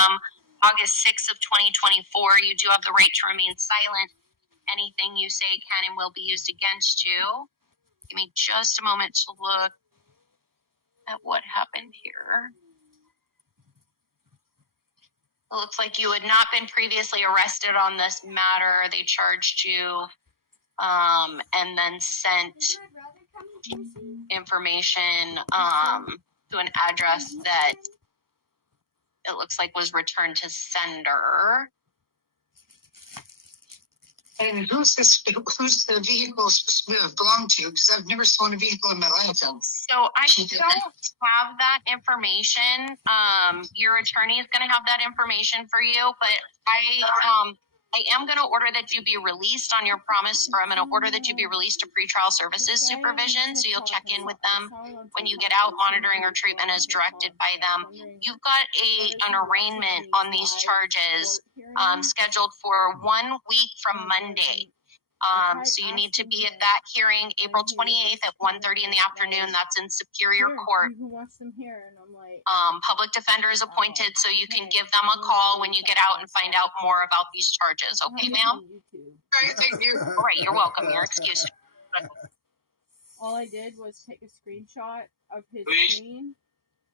from August 6th of 2024. You do have the right to remain silent. Anything you say can and will be used against you. Give me just a moment to look at what happened here. It looks like you had not been previously arrested on this matter. They charged you and then sent information to an address that it looks like was returned to sender. And who's the vehicle supposed to belong to? Because I've never stolen a vehicle in my life. So I don't have that information. Your attorney is going to have that information for you, but I am going to order that you be released on your promise, or I'm going to order that you be released to pretrial services supervision. So you'll check in with them when you get out, monitoring or treatment as directed by them. You've got an arraignment on these charges scheduled for 1 week from Monday. So you need to be at that hearing April 28th at 1:30 in the afternoon. That's in Superior Court. Who wants them here? And I'm like, public defender is appointed, so you can give them a call when you get out and find out more about these charges. Okay, ma'am? All right, thank you. All right, you're welcome. You're excused. all I did was take a screenshot of his screen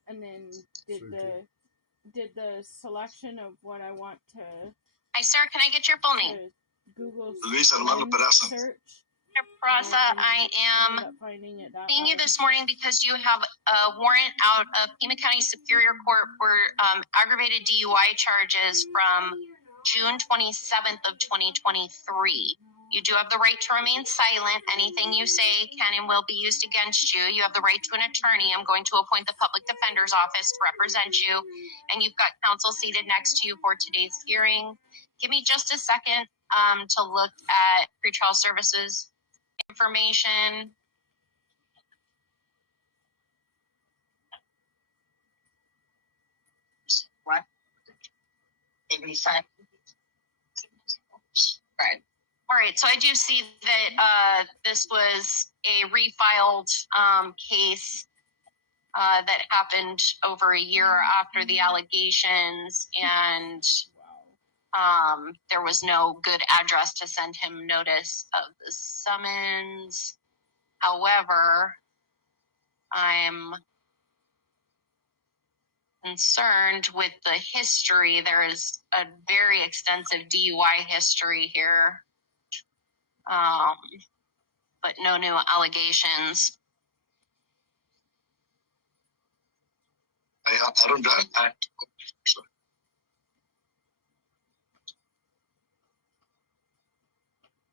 and then did the selection of what I want to. Hi, sir. Can I get your full name? Google search. Prasa, I am seeing you this morning because you have a warrant out of Pima County Superior Court for aggravated DUI charges from June 27th of 2023. You do have the right to remain silent. Anything you say can and will be used against you. You have the right to an attorney. I'm going to appoint the public defender's office to represent you, and you've got counsel seated next to you for today's hearing. Give me just a second to look at pretrial services information. What? Right. All right, so I do see that this was a refiled case that happened over a year after the allegations, and there was no good address to send him notice of the summons. However, I'm concerned with the history. There is a very extensive DUI history here, but no new allegations. I don't drive.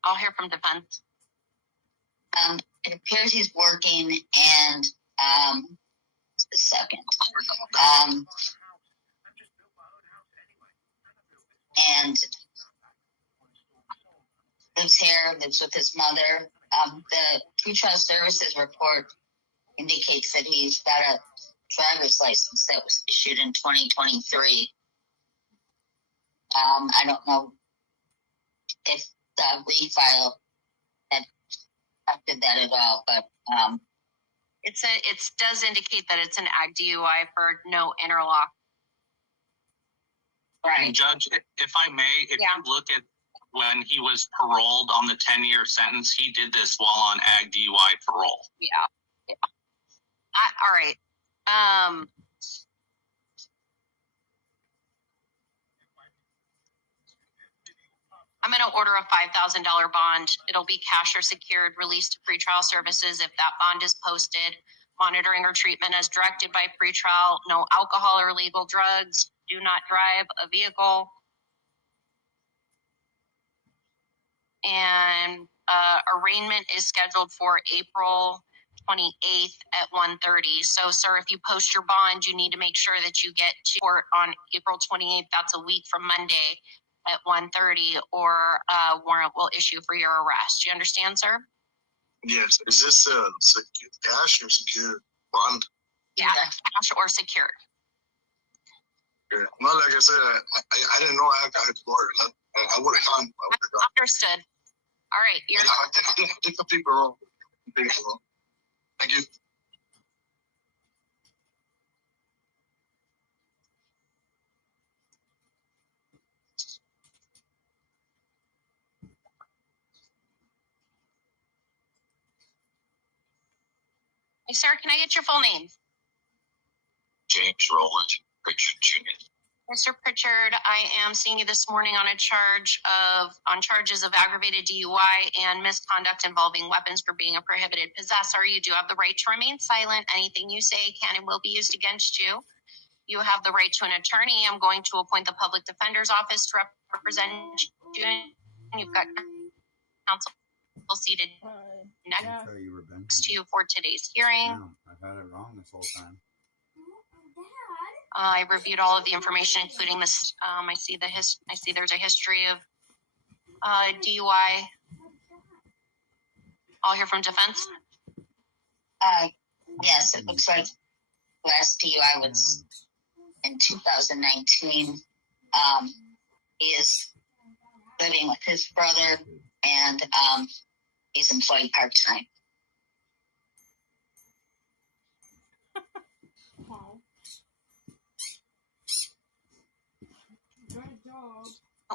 I'll hear from defense. It appears he's working, and just a second. And lives here, lives with his mother. The pretrial services report indicates that he's got a driver's license that was issued in 2023. I don't know if the refile had affected that at all, but it does indicate that it's an ag DUI for no interlock. right. And Judge, if I may, if you look at when he was paroled on the 10-year sentence, he did this while on ag DUI parole. Yeah. All right. I'm going to order a $5,000 bond. It'll be cash or secured, released to pretrial services if that bond is posted. Monitoring or treatment as directed by pretrial. No alcohol or illegal drugs. Do not drive a vehicle. And arraignment is scheduled for April 28th at 1:30. So, sir, if you post your bond, you need to make sure that you get to court on April 28th. That's a week from Monday at 1:30, or a warrant will issue for your arrest. You understand, sir? Yes. Is this cash or secured bond? Yeah, cash or secured. Yeah. Well, like I said, I didn't know I had to order. I would have gone. Understood. All right. I think the people wrong. Thank you. Hey, sir, can I get your full name? James Rowland, Richard Jr. Mr. Pritchard, I am seeing you this morning on charges of aggravated DUI and misconduct involving weapons for being a prohibited possessor. You do have the right to remain silent. Anything you say can and will be used against you. You have the right to an attorney. I'm going to appoint the public defender's office to represent you. You've got counsel seated next to you for today's hearing. Damn, I've had it wrong this whole time. I reviewed all of the information, including this. I see there's a history of DUI. I'll hear from defense. Yes, it looks like last DUI was in 2019. He is living with his brother, and he's employed part-time.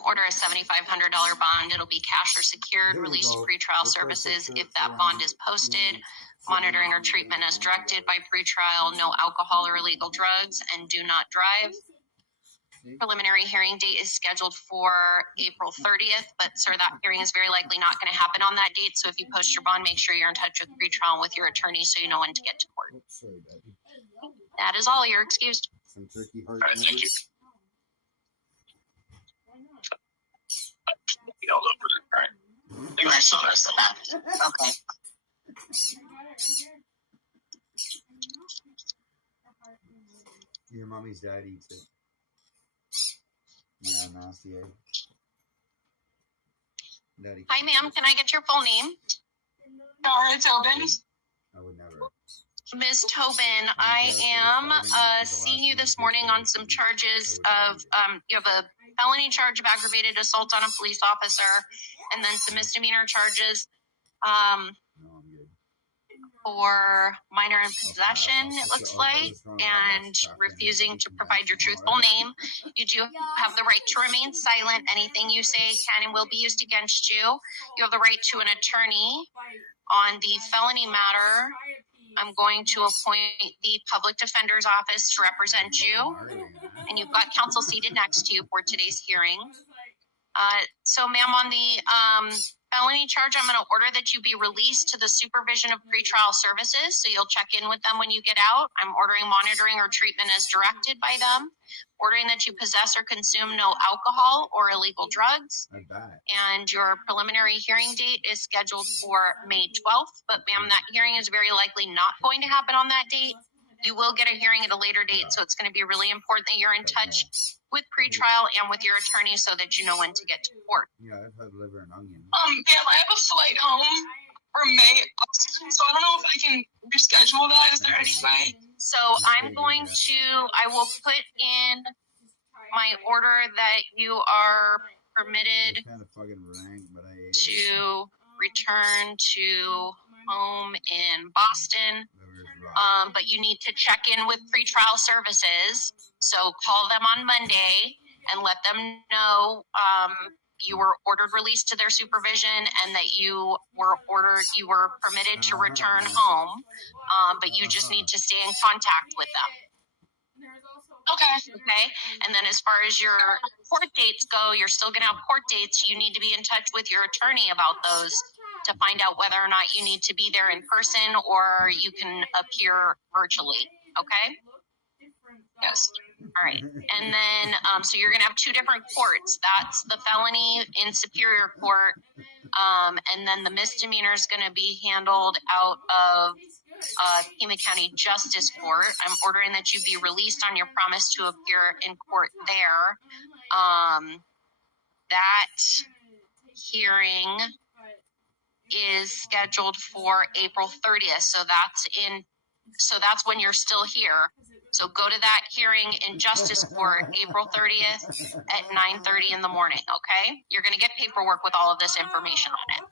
Order a $7,500 bond. It'll be cash or secured. Release to pretrial services if that bond is posted. Monitoring or treatment as directed by pretrial. No alcohol or illegal drugs, and do not drive. Preliminary hearing date is scheduled for April 30th, but sir, that hearing is very likely not going to happen on that date. So if you post your bond, make sure you're in touch with pretrial and with your attorney so you know when to get to court. That is all. You're excused. Some turkey heart. All right, thank you. All over it. All right. Thank you so much. Okay. Your mommy's dad eats it. Yeah, nasty egg. Daddy. Hi, ma'am. Can I get your full name? Dara Tobin. I would never. Ms. Tobin, I am seeing you this morning on some charges of, you have a felony charge of aggravated assault on a police officer, and then some misdemeanor charges No, I'm good. for minor in possession, it looks like, and refusing to provide your truthful name. You do have the right to remain silent. Anything you say can and will be used against you. You have the right to an attorney. On the felony matter, I'm going to appoint the public defender's office to represent you, and you've got counsel seated next to you for today's hearing. So, ma'am, on the felony charge, I'm going to order that you be released to the supervision of pretrial services. So you'll check in with them when you get out. I'm ordering monitoring or treatment as directed by them. Ordering that you possess or consume no alcohol or illegal drugs. I bet. And your preliminary hearing date is scheduled for May 12th. But, ma'am, that hearing is very likely not going to happen on that date. You will get a hearing at a later date, so it's going to be really important that you're in touch with pretrial and with your attorney so that you know when to get to court. Yeah, I've had liver and onion. Ma'am, I have a flight home for May, so I don't know if I can reschedule that. Is there any way? So I'm going to, I will put in my order that you are permitted Kind of fucking rank, but I ate to return to home in Boston. But you need to check in with pretrial services. So call them on Monday and let them know you were ordered released to their supervision and that you were permitted to return home. But you just need to stay in contact with them. Okay. And then as far as your court dates go, you're still going to have court dates. You need to be in touch with your attorney about those to find out whether or not you need to be there in person or you can appear virtually. Okay? Yes. All right. And then, so you're going to have two different courts. That's the felony in Superior Court. And then the misdemeanor is going to be handled out of Pima County Justice Court. I'm ordering that you be released on your promise to appear in court there. That hearing is scheduled for April 30th. So that's when you're still here. So go to that hearing in Justice Court April 30th at 9:30 in the morning. Okay? You're going to get paperwork with all of this information on it.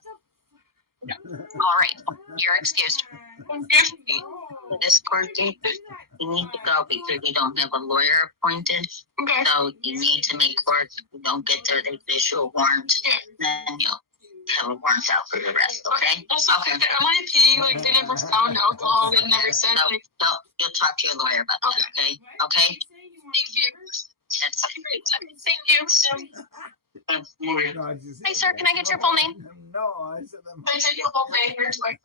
Yeah. All right. You're excused. For this court date, you need to go because we don't have a lawyer appointed. So you need to make court. If you don't get there, they issue a warrant. Then you'll have a warrant out for your arrest, okay? Also, am I peeing? Like, they never found alcohol. They never said, No, like, no, you'll talk to your lawyer about that, okay? Okay? thank you. That's Thank you. Hi, sir. Can I get your full name? No, I said I'm. Can I take the whole thing or do I?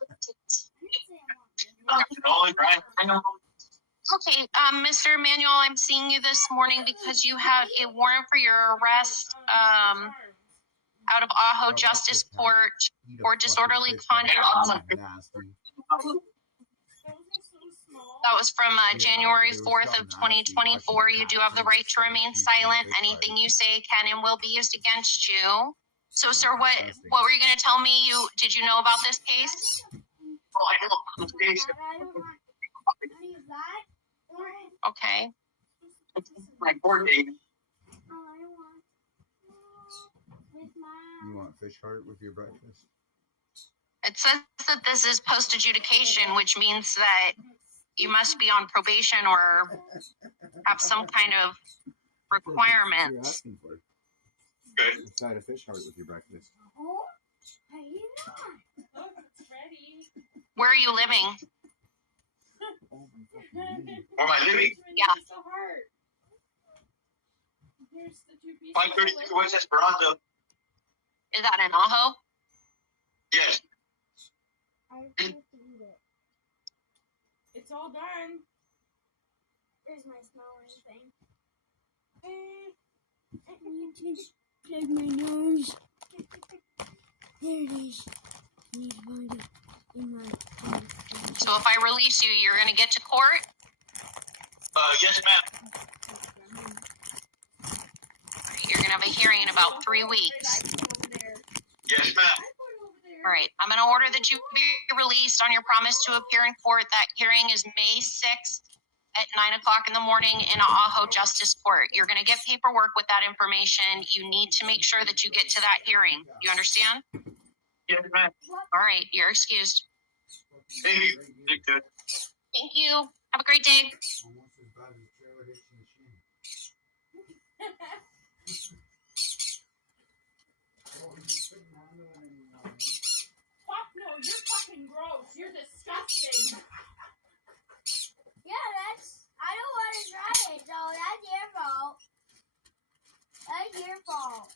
I know. Okay, Mr. Manuel, I'm seeing you this morning because you had a warrant for your arrest out of Ajo Justice Court for disorderly conduct. That was from January 4th of 2024. You do have the right to remain silent. Anything you say can and will be used against you. So, sir, what were you going to tell me? Did you know about this case? Okay. My court date. You want fish heart with your breakfast? It says that this is post adjudication, which means that you must be on probation or have some kind of requirement. You're asking for Okay. a side of fish heart with your breakfast. Where are you living? Oh my fucking God. Where am I living? Yeah. 532 West Esperanza. Is that in Ajo? Yes. It's all done. There's my smelling thing. I need to plug my nose. There it is. I need to find it in my. So if I release you, you're going to get to court? Yes, ma'am. You're going to have a hearing in about 3 weeks. Yes, ma'am. All right. I'm going to order that you be released on your promise to appear in court. That hearing is May 6th at 9 o'clock in the morning in Ajo Justice Court. You're going to get paperwork with that information. You need to make sure that you get to that hearing. You understand? Yes, ma'am. All right. You're excused. Thank you. Thank you. Thank you. Have a great day. Almost as bad as trailer hitching the shin. Oh, he's putting on the one in the Fuck no, you're fucking gross. You're disgusting. Yeah, I don't want to try it, so that's your fault. That's your fault.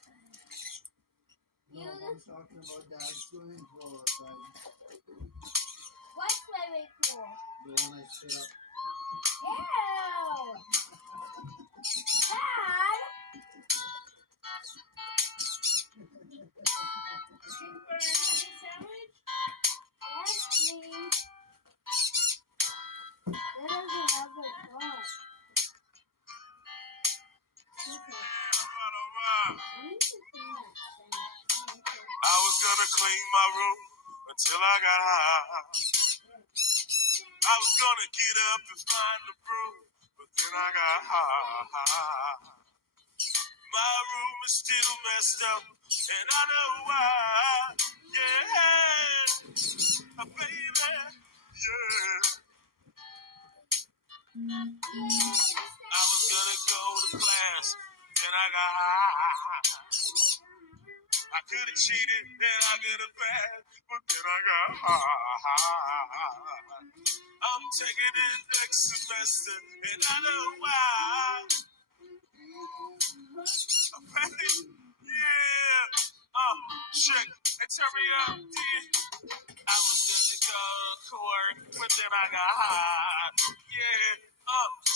No, I'm talking about that swimming pool outside. What swimming pool? The one I set up. Ew! Dad? Chicken for a honey sandwich? Yes, please. That doesn't have a thought. Okay. I need to clean that thing. I was gonna clean my room until I got high. I was gonna get up and find the broom, but then I got high. My room is still messed up, and I know why. Yeah, baby, yeah. I was gonna go to class, then I got high. I could have cheated, then I could have passed, but then I got high. I'm taking it next semester, and I know why. Okay, yeah. Shit, hey, turn me up, yeah. I was gonna go to court, but then I got high. Yeah,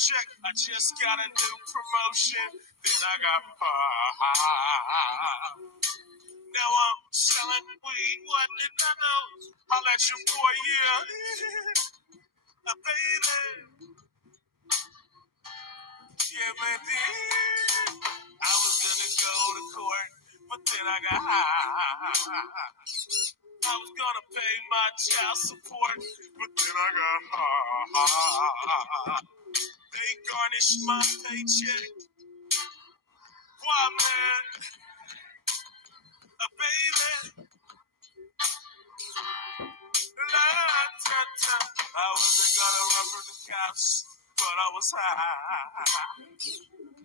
check, I just got a new promotion, then I got high. Now I'm selling weed, what did I know? I'll let your boy, yeah. Baby. Yeah, man, I was gonna go to court, but then I got high. I was gonna pay my child support, but then I got high. They garnished my paycheck. Why, man? Baby. I wasn't gonna run from the cops, but I was high.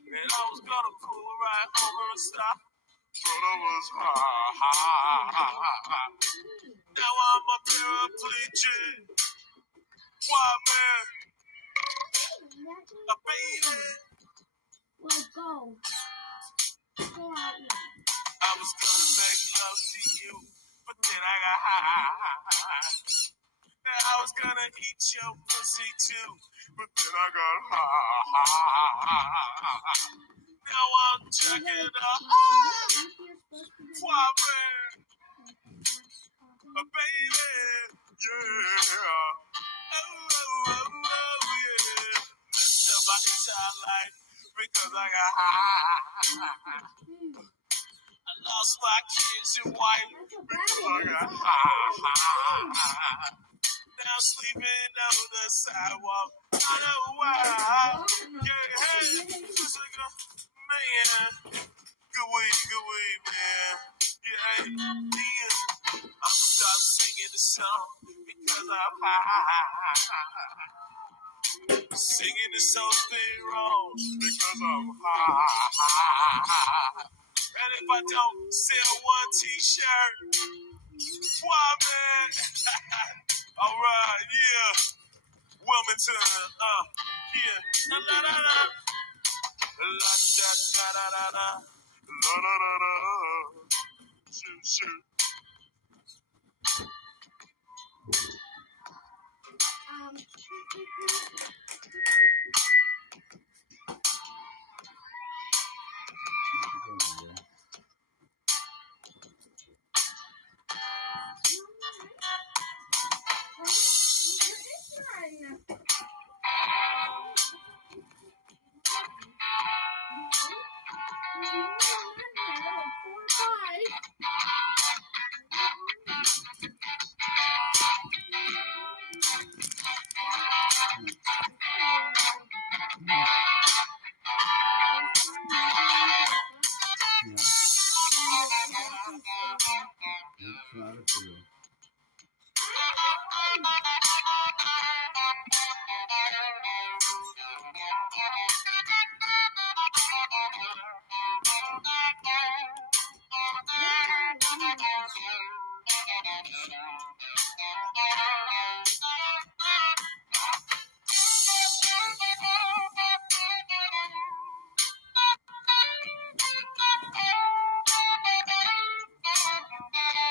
And I was gonna pull right over and stop. but I was high. Now I'm a paraplegic. Why, man? A baby. Well, go. Go out now. I was gonna make love to you, but then I got high. I was gonna eat your pussy too, but then I got high. Now I'm checking out. Why, man? A baby, yeah. Oh, yeah. Messed up my entire life because I got high. I lost my kids and wife because I got high. Now sleeping on the sidewalk. I know why. Yeah, hey, just like a man. Good weed, man. Yeah, yeah. I'm gonna start singing the song because I'm high. Singing this whole thing wrong because I'm high. And if I don't sell one t-shirt, why, man? All right, yeah. Wilmington, yeah. La la la la. La da da da da da. La da da da. Shoot, shoot.